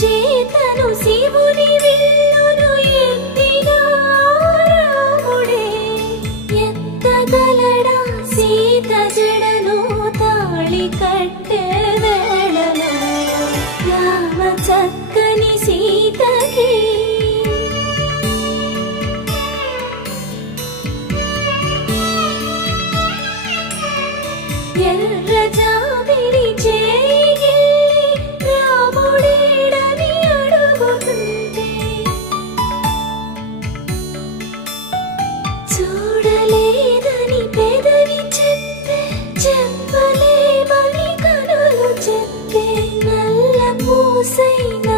చేతను శివుని విల్లును ఎత్తిన రాముడే ఎత్తగలడా సీత జడను తాళి కట్టే వేళలో రామ చక్కని సీతకి ఎర్ర జాబిలి చేయి రాముడేడని అడుగుతుంటే చూడలేదని పెదవి చెప్పే చెప్పలేమని కనులు చెప్పే నల్ల పూసైన